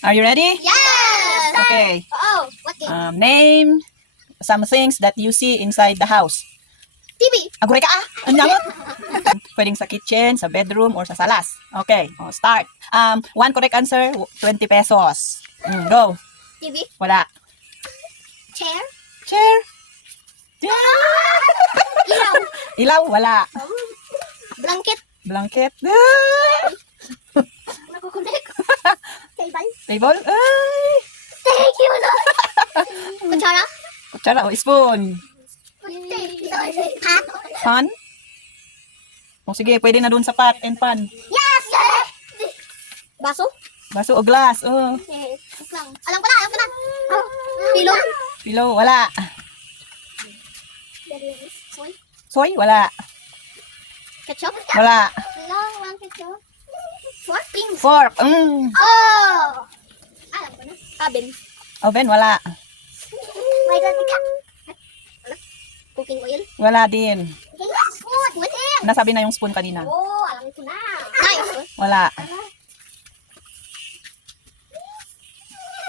Are you ready? Yes! Okay. Oh, what game? Name some things that you see inside the house. TV. Agure ka ah! Ang nyangot! Pwedeng sa kitchen, sa bedroom, or sa salas. Okay, start. One correct answer, 20 pesos. Go. TV. Wala. Chair. Chair. Ilaw. Ilaw, wala. Blanket. Blanket. Nakukulik. Table. Table. Ay! Thank you, Lord. Kutsara. Kutsara o spoon. Hat. Pan. O sige, pwede na dun sa pot and pan. Yes! Baso. Baso o glass. Oh. Yes. Alam ko na. Oh. Pillow. Pillow, wala. Soy. Soy, wala. Ketchup. Wala. Long ketchup. Fork. Pins. Fork. Oh! Alam ko na. Oven. Oven, wala. My God, cooking oil. Wala din. Spoon. With it. Nasabi na yung spoon kanina. Oh, alam ko na. Knife. Wala.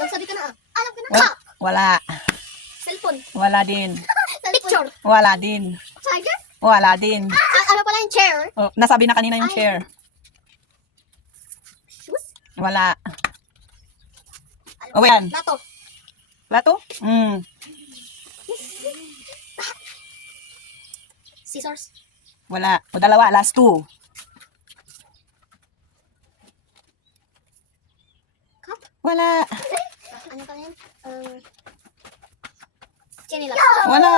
Sabi ko na. Alam ko na. Wala. Cup. Wala. Cellphone. Wala din. Picture. Wala din. Charger. Wala din. Ano pala yung chair? Oh, nasabi na kanina yung Ay. chair. Shoes. Wala. O yan. Plato. Plato? Scissors. Wala. O dalawa. Last two. Cup. Wala. Ano pala yun? Chinila. Wala.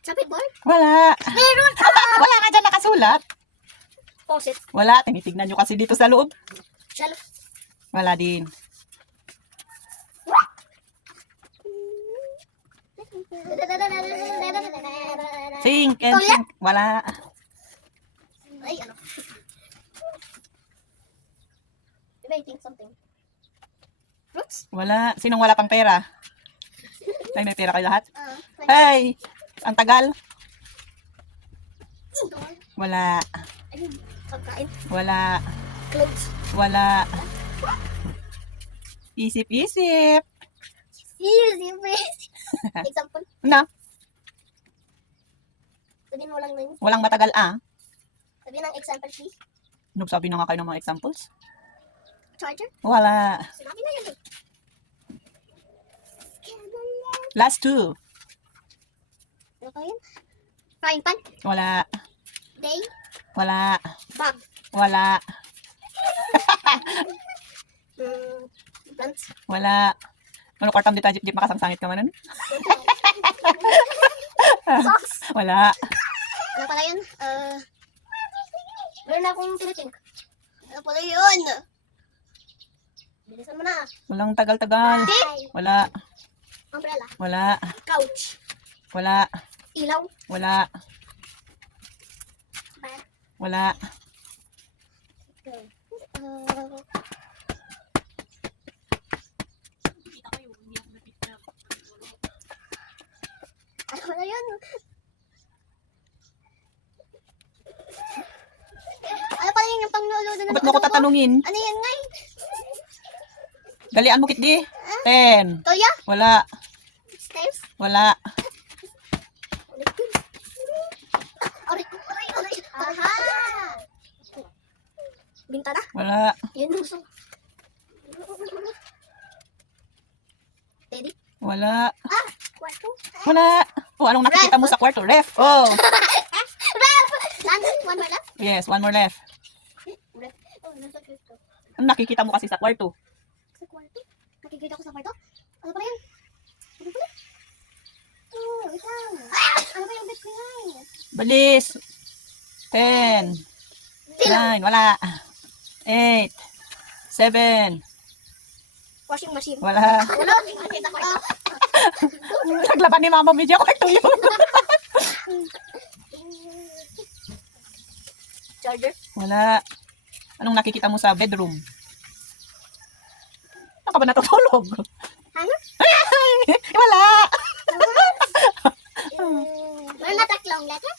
Chopit board. Wala. Meron. Wala nga dyan nakasulat. Faucet. Wala. Tinitignan nyo kasi dito sa loob. Shelf. Wala din. Sink and Toilet? sink. Wala. Ay, ano? Diba I think something? Fruits? Wala. Sinong wala pang pera? Ay, may pera kayo lahat? Like, Hey! Ang tagal. store. Wala. Ayun, pagkain. Wala. Clothes. Wala. Isip-isip. Easy, please. Example. Na, Sabihin mo lang na yun. walang matagal ah. Sabihin ng example, please. Nagsabi na nga kayo ng mga examples. Charger. Wala. Sinabi na yun eh. Last two. Ano pa yun? Frying pan. Wala. Day. Wala. Bag. Wala. Plants. Wala. Ano kwartam dito, jeep makasangsangit ka man. Socks. Wala. Ano pala yun? Meron akong tinuting. Ano pala yun? Bilisan mo na. Walang tagal-tagal. Tape. Wala. Umbrella. Wala. Couch. Wala. Ilaw. Wala. Bag. Wala. Ano pala yun? Ano pala yun yung pangluluto na Ba't mo ko tatanungin? Ano yan nga eh? Dalian mo kitdi. 10. Toya? Wala. Stairs? Wala. Aray. Aha! Bintana? Wala. Yun gusto. Teddy? Wala. Kwarto? Wala. Oh, anong nakikita mo sa kwarto? Ref. Oh. Ref! London? One more left? Yes, one more left. Ref. Oh, nasa kwarto. Ano nakikita mo kasi sa kwarto? Sa kwarto? Nakikita ko sa kwarto? Ano pa yan? Ano pa yan? Oh, wait lang. Ano pa yung bed ko yan? Balis. 10. 9. Wala. 8. 7. Washing machine. Wala. Wala. Nakita ko. Naglaban ni Mama Media kwarto yun. Charger. Wala. Anong nakikita mo sa bedroom? Saan ka ba natutulog? Ano? Wala. Meron na tatlong letter?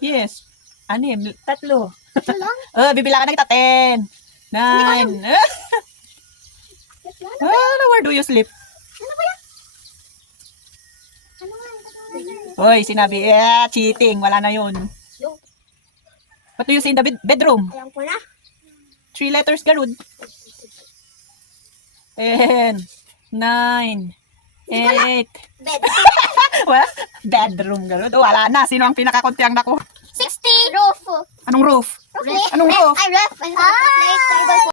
Yes. Anim. 3. Ito lang. Bibilangan na kita. 10. 9. Where do you sleep? Ano ba yan? Ano nga? Hoy, sinabi, cheating. Wala na yun. What do you say in the bedroom? Alam ko na. 3 letters, Garud. 10, 9, 8. Bed. Well, bedroom, Garud. Wala na. Sino ang pinakakuntiang naku? 60. Roof. Anong roof? Roof. Anong roof? Ay, roof. Plate.